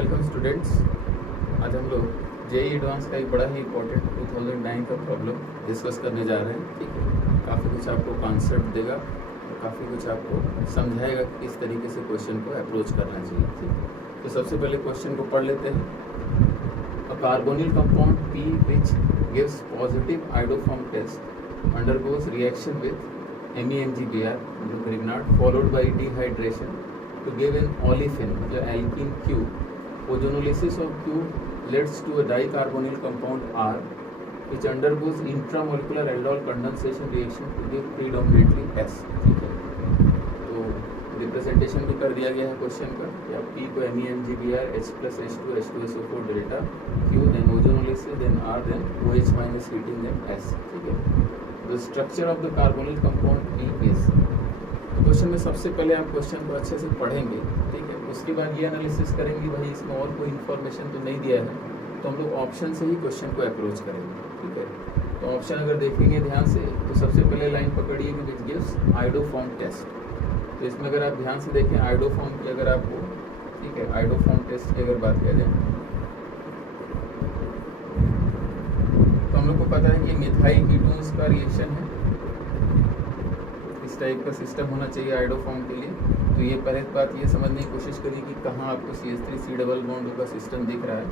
Welcome students. आज हम लोग जेईई एडवांस का एक बड़ा ही इंपॉर्टेंट 2009 का प्रॉब्लम डिस्कस करने जा रहे हैं। ठीक है, काफ़ी कुछ आपको कॉन्सेप्ट देगा और काफ़ी कुछ आपको समझाएगा कि किस तरीके से क्वेश्चन को अप्रोच करना चाहिए। ठीक, तो सबसे पहले क्वेश्चन को पढ़ लेते हैं। A carbonyl compound P which gives positive iodoform test undergoes reaction with MEmgBr Grignard followed by dehydration to give an olefin मतलब alkene Q. Ozonolysis of Q leads to a dicarbonyl compound R which undergoes intramolecular aldol condensation reaction to give predominantly S. ठीक है, तो representation भी कर दिया गया है question का कि आप P को MEmgBr H+H2 H2SO4 delta Q then ozonolysis then R then OH minus heating then S. ठीक है, the structure of the carbonyl compound P is, question में सबसे पहले आप क्वेश्चन को अच्छे से पढ़ेंगे। ठीक है, उसके बाद ये एनालिसिस करेंगे भाई इसमें और कोई इन्फॉर्मेशन तो नहीं दिया है, तो हम लोग ऑप्शन से ही क्वेश्चन को अप्रोच करेंगे। ठीक है, तो ऑप्शन अगर देखेंगे ध्यान से तो सबसे पहले लाइन पकड़िए कि विच गिव्स आयोडोफॉर्म टेस्ट। तो इसमें अगर आप ध्यान से देखें आयोडोफॉर्म की अगर आपको, ठीक है, आयोडोफॉर्म टेस्ट की अगर बात किया जाए तो हम लोग को पता है कि मिथाइल कीटोन्स का रिएक्शन है, टाइप का सिस्टम होना चाहिए आयोडोफॉर्म के लिए। तो ये पहले बात ये समझने की कोशिश करिए कि कहाँ आपको CH3 डबल बॉन्ड का सिस्टम दिख रहा है।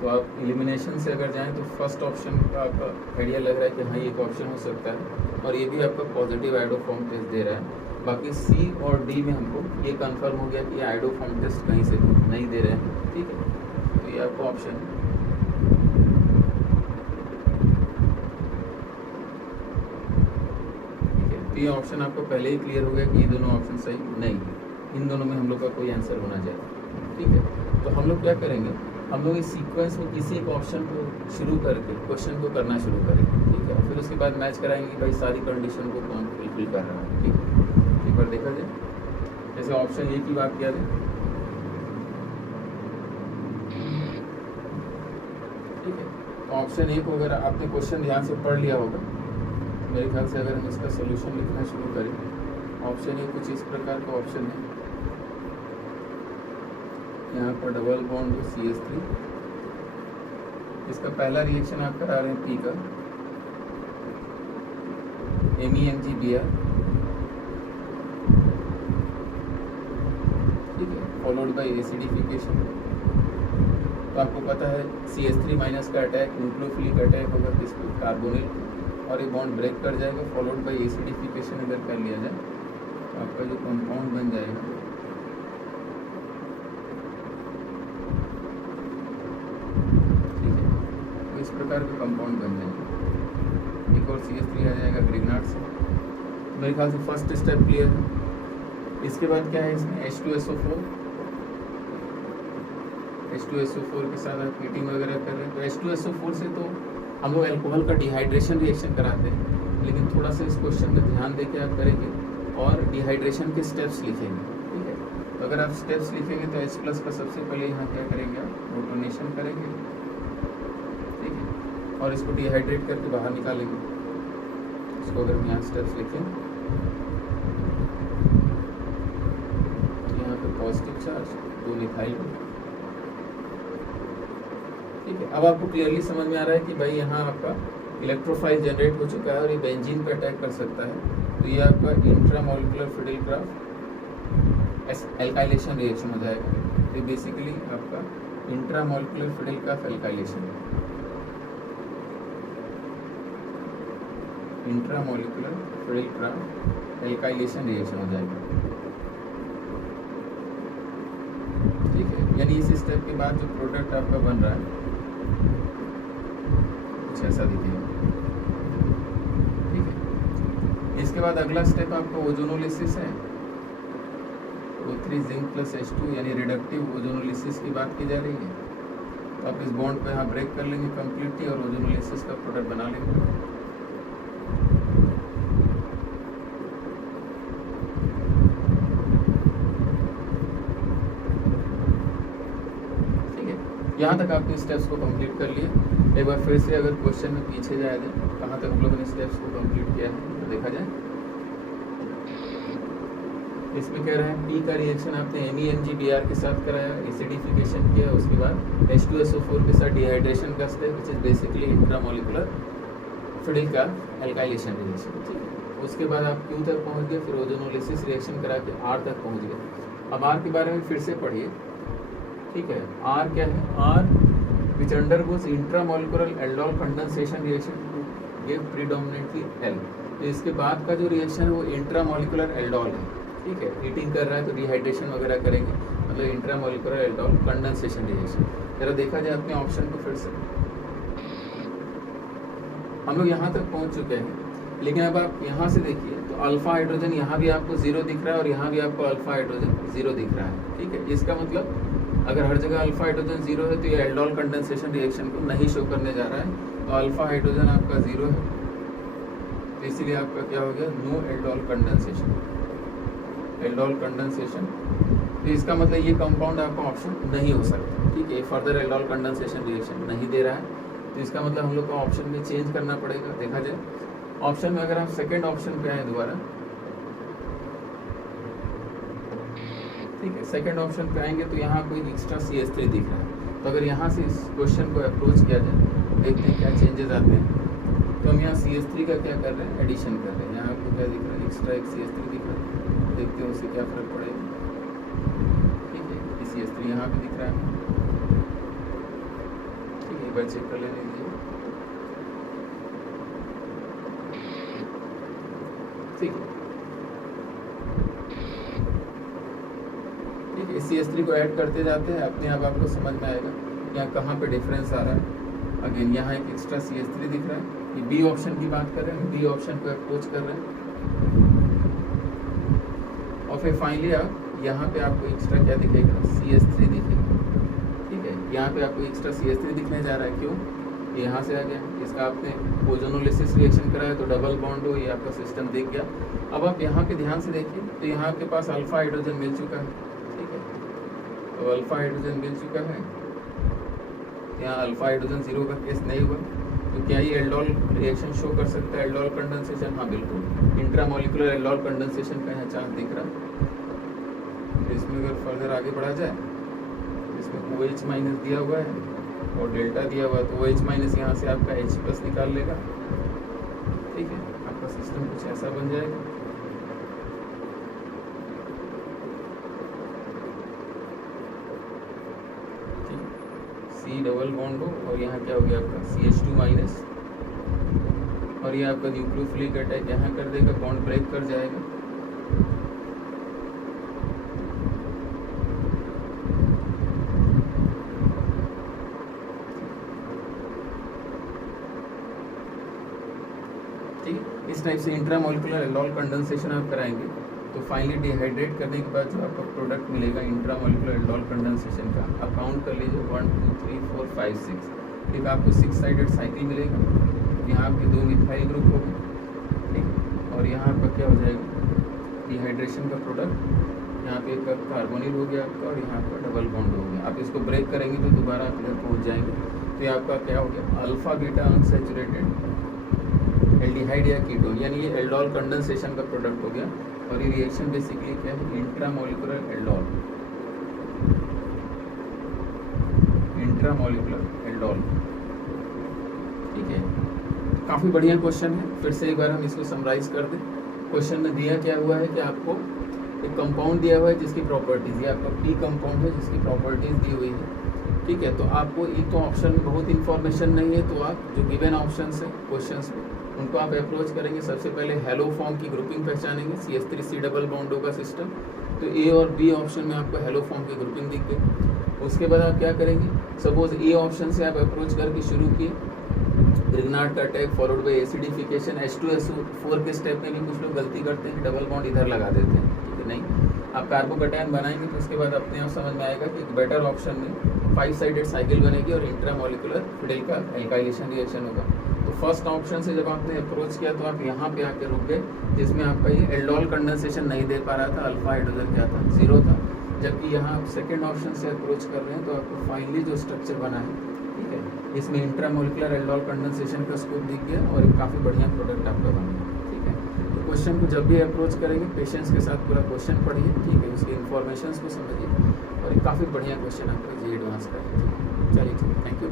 तो आप एलिमिनेशन से अगर जाएं तो फर्स्ट ऑप्शन का आपका आइडिया लग रहा है कि हाँ ये एक ऑप्शन हो सकता है और ये भी आपका पॉजिटिव आयोडोफॉर्म टेस्ट दे रहा है। बाकी C और D में हमको ये कन्फर्म हो गया कि आयोडोफॉर्म टेस्ट कहीं से नहीं दे रहे हैं। ठीक है, तो ये आपका ऑप्शन है। ये ऑप्शन आपको पहले ही क्लियर हो गया कि ये दोनों ऑप्शन सही नहीं है, इन दोनों में हम लोग का कोई आंसर होना चाहिए। ठीक है, तो हम लोग क्या करेंगे, हम लोग इस सीक्वेंस में किसी एक ऑप्शन को शुरू करके क्वेश्चन को करना शुरू करेंगे। ठीक है, फिर उसके बाद मैच कराएंगे कि भाई सारी कंडीशन को कौन फुलफिल कर रहा है। ठीक है, एक बार देखा जाए, जैसे ऑप्शन ए की बात किया जाए, ठीक है, तो ऑप्शन ए को अगर आपने क्वेश्चन ध्यान से पढ़ लिया होगा मेरे ख्याल से, अगर हम इसका सोल्यूशन लिखना शुरू करें, ऑप्शन ए कुछ इस प्रकार का ऑप्शन है। यहाँ पर डबल बॉन्ड CH3, इसका पहला रिएक्शन आप करा रहे हैं P का MEmgBr, ठीक है, फॉलोड बाय एसिडिफिकेशन। तो आपको पता है CH3 माइनस का अटैक न्यूक्लियोफिलिक अटैक होगा किस पे, कार्बोनिल, और ये बॉन्ड ब्रेक कर जाएगा फॉलोड बाय एसिडिफिकेशन अगर कर लिया जाए तो आपका जो कंपाउंड बन जाएगा ठीक है, तो इस प्रकार का कंपाउंड बन जाएगा। एक और CH3 आ जाएगा ग्रिग्नार्ड से। मेरे ख्याल से फर्स्ट स्टेप क्लियर है। इसके बाद क्या है, इसमें H2SO4 के साथ आप हीटिंग वगैरह कर रहे हैं। तो H2SO4 से तो हम लोग अल्कोहल का डिहाइड्रेशन रिएक्शन कराते हैं, लेकिन थोड़ा सा इस क्वेश्चन में ध्यान देके आप करेंगे और डिहाइड्रेशन के स्टेप्स लिखेंगे। ठीक है, तो अगर आप स्टेप्स लिखेंगे तो H+ का सबसे पहले यहाँ क्या करेंगे, आप प्रोटोनेशन करेंगे। ठीक है, और इसको डिहाइड्रेट करके बाहर निकालेंगे। इसको अगर हम यहाँ स्टेप्स लिखें, यहाँ पे पॉजिटिव चार्ज 2 मिथाइल। ठीक है, अब आपको क्लियरली समझ में आ रहा है कि भाई यहाँ आपका इलेक्ट्रोफाइल जनरेट हो चुका है और ये बेंजीन पे अटैक कर सकता है। तो ये आपका इंट्रामोलिकुलर फिडेलक्राफ्ट एल्काइलेशन रिएक्शन हो जाएगा। तो बेसिकली आपका intramolecular Friedel Crafts alkylation, intramolecular Friedel Crafts alkylation reaction हो जाएगा। ठीक है, यानी इस स्टेप के बाद जो प्रोडक्ट आपका बन रहा है कुछ ऐसा दिखेगा। ठीक है, इसके बाद अगला स्टेप आपका ओजोनोलिसिस है। O3 जिंक प्लस H2 यानी रिडक्टिव ओजोनोलिसिस की बात की जा रही है। तो आप इस बॉन्ड को यहाँ ब्रेक कर लेंगे कम्प्लीटली और ओजोनोलिसिस का प्रोडक्ट बना लेंगे। यहाँ तक आपने स्टेप्स को कंप्लीट कर लिए। एक बार फिर से अगर क्वेश्चन में पीछे जाया जाए कहाँ तक हम लोगों ने स्टेप्स को कंप्लीट किया है तो देखा जाए। इसमें कह रहे हैं पी का रिएक्शन आपने NeMgBr के साथ कराया, एसिडिफिकेशन किया, उसके बाद H2SO4 के साथ डिहाइड्रेशन का step which is basically intramolecular fiddle का एल्काइलेशन रिएक्शन, ठीक है। उसके बाद आप Q तक पहुंच गए, फिर ओजोनोलिसिस रिएक्शन करा के R तक पहुंच गए। अब R के बारे में फिर से पढ़िए, ठीक है। R क्या है? R which undergoes intramolecular aldol condensation reaction to give predominantly L। तो इसके बाद का जो रिएक्शन है वो इंट्रामोलिकुलर एल्डोल है, ठीक है। हीटिंग कर रहा है तो डिहाइड्रेशन वगैरह करेंगे, मतलब इंट्रामोलिकुलर एल्डोल कंडेंसेशन रिएक्शन। जरा देखा जाए अपने ऑप्शन को फिर से। हम लोग यहाँ तक पहुँच चुके हैं, लेकिन अब आप यहाँ से देखिए तो अल्फा हाइड्रोजन यहाँ भी आपको 0 दिख रहा है और यहाँ भी आपको अल्फा हाइड्रोजन 0 दिख रहा है, ठीक है। इसका मतलब अगर हर जगह अल्फा हाइड्रोजन 0 है तो ये एल्डोल कंडेंसेशन रिएक्शन को नहीं शो करने जा रहा है। तो अल्फा हाइड्रोजन आपका 0 है, तो इसीलिए आपका क्या हो गया? No aldol condensation, aldol condensation. तो इसका मतलब ये कंपाउंड आपका ऑप्शन नहीं हो सकता, ठीक है। फर्दर एल्डोल कंडेंसेशन रिएक्शन नहीं दे रहा है, तो इसका मतलब हम लोग को ऑप्शन में चेंज करना पड़ेगा। देखा जाए ऑप्शन में अगर आप सेकेंड ऑप्शन पे आए दोबारा, ठीक है, सेकेंड ऑप्शन पे आएंगे तो यहाँ कोई एक्स्ट्रा CH3 दिख रहा है। तो अगर यहाँ से इस क्वेश्चन को अप्रोच किया जाए, देखते हैं क्या चेंजेस आते हैं। तो हम यहाँ CH3 का क्या कर रहे हैं? एडिशन कर रहे हैं। यहाँ आपको क्या दिख रहा है? एक्स्ट्रा एक CH3 दिख रहा है, देखते हैं उससे क्या फर्क पड़ेगा, ठीक है। ये CH3 यहाँ पे दिख रहा है, ठीक है, एक बार चेक कर लेने दीजिए, ठीक है। ठीक है, CH3 को ऐड करते जाते हैं, अपने आप आपको समझ में आएगा यहाँ कहाँ पे डिफरेंस आ रहा है। अगेन यहाँ एक एक्स्ट्रा CH3 दिख रहा है। ये बी ऑप्शन की बात कर रहे हैं, बी ऑप्शन को अप्रोच कर रहे हैं, और फिर फाइनली आप यहाँ पे आपको एक्स्ट्रा क्या दिखेगा? CH3 दिखेगा, ठीक है। यहाँ पे आपको एक्स्ट्रा CH3 दिखने जा रहा है, क्यों? ये यहाँ से आ गया, इसका आपने ओजोनोलिसिस रिएक्शन कराया तो डबल बॉन्ड हो, ये आपका सिस्टम दिख गया। अब आप यहाँ पे ध्यान से देखिए तो यहाँ आपके पास अल्फा हाइड्रोजन मिल चुका है, ठीक है। तो अल्फा हाइड्रोजन मिल चुका है, यहाँ अल्फा हाइड्रोजन 0 का केस नहीं हुआ, तो क्या ये एल्डोल रिएक्शन शो कर सकता है? एल्डोल कंडेंसेशन, हाँ बिल्कुल, इंट्रामोलिकुलर एल्डोल कंडेंसेशन का यहाँ चांस दिख रहा है। तो इसमें अगर फर्दर आगे बढ़ा जाए, इसमें OH माइनस दिया हुआ है और डेल्टा दिया हुआ है, तो OH माइनस यहाँ से आपका H प्लस निकाल लेगा, ठीक है। आपका सिस्टम कुछ ऐसा बन जाएगा, C डबल बॉन्ड हो और यहाँ क्या हो गया आपका CH2 माइनस, और ये आपका न्यूक्लियोफिलिक अटैक यहाँ कर देगा, बॉन्ड ब्रेक कर जाएगा। ठीक है, इस टाइप से इंट्रामोलिकुलर एल्डोल कंडेंसेशन आप कराएंगे तो फाइनली डिहाइड्रेट करने के बाद जो आपका प्रोडक्ट मिलेगा इंट्रामोलिकुलर एल्डोल कंडेंसेशन का, आप काउंट कर लीजिए 1 2 3 4 5 6, ठीक, आपको 6 साइडेड साइकिल मिलेगा। यहाँ आपके 2 मिथाइल ग्रुप हो गए, ठीक, और यहाँ आपका क्या हो जाएगा? डिहाइड्रेशन का प्रोडक्ट, यहाँ पे एक कार्बोनिल हो गया आपका और यहाँ आपका डबल बॉन्ड हो गया। आप इसको ब्रेक करेंगे तो दोबारा आप इधर पहुँच जाएंगे, तो ये आपका क्या हो गया? अल्फा बीटा अनसैचुरेटेड एल्डिहाइड या कीटोन, यानी ये एल्डोल कंडेंसेशन का प्रोडक्ट हो गया। और ये रिएक्शन बेसिकली क्या है? इंट्रामोलिकुलर एल्डोल, इंट्रामोलिकुलर एल्डोल, ठीक है। काफ़ी बढ़िया क्वेश्चन है, फिर से एक बार हम इसको समराइज कर दें। क्वेश्चन में दिया क्या हुआ है कि आपको एक कंपाउंड दिया हुआ है जिसकी प्रॉपर्टीज़, ये आपका पी कंपाउंड है जिसकी प्रॉपर्टीज़ दी हुई है, ठीक है। तो आपको एक तो ऑप्शन में बहुत इन्फॉर्मेशन नहीं है, तो आप जो गिवन ऑप्शन है क्वेश्चंस में उनको आप अप्रोच करेंगे। सबसे पहले हेलो फॉर्म की ग्रुपिंग पहचानेंगे, CH3C डबल बॉन्ड होगा सिस्टम, तो ए और बी ऑप्शन में आपको हेलो फॉर्म की ग्रुपिंग दिख गई। उसके बाद आप क्या करेंगे? सपोज ए ऑप्शन से आप अप्रोच करके शुरू किए, ग्रिग्नार्ड का attack followed by acidification, H2SO4 के स्टेप में भी कुछ लोग गलती करते हैं, डबल बॉन्ड इधर लगा देते हैं, ठीक है। नहीं, आप कार्बोकैटायन बनाएंगे तो उसके बाद अपने आप समझ में आएगा कि एक बेटर ऑप्शन में 5 साइडेड साइकिल बनेगी और इंट्रामोलिकुलर फिडिल का एल्काइलेशन रिएक्शन होगा। तो फर्स्ट ऑप्शन से जब आपने अप्रोच किया तो आप यहाँ पे आके रुक गए, जिसमें आपका ये एल्डोल कंडेंसेशन नहीं दे पा रहा था, अल्फा हाइड्रोजन क्या था? 0 था। जबकि यहाँ आप सेकेंड ऑप्शन से अप्रोच कर रहे हैं तो आपको फाइनली जो स्ट्रक्चर बना है, ठीक है, इसमें इंट्रामोलिकुलर एल्डोल कंडेंसेशन का स्कोप दिख गया और काफ़ी बढ़िया प्रोडक्ट आपका बना, ठीक है। तो क्वेश्चन क्वेश्चन को जब भी अप्रोच करेंगे पेशेंस के साथ पूरा क्वेश्चन पढ़िए, ठीक है, उसकी इन्फॉर्मेशन को समझिए, और ये काफ़ी बढ़िया क्वेश्चन आपका जेईई एडवांस का है। चलिए ठीक है, थैंक यू।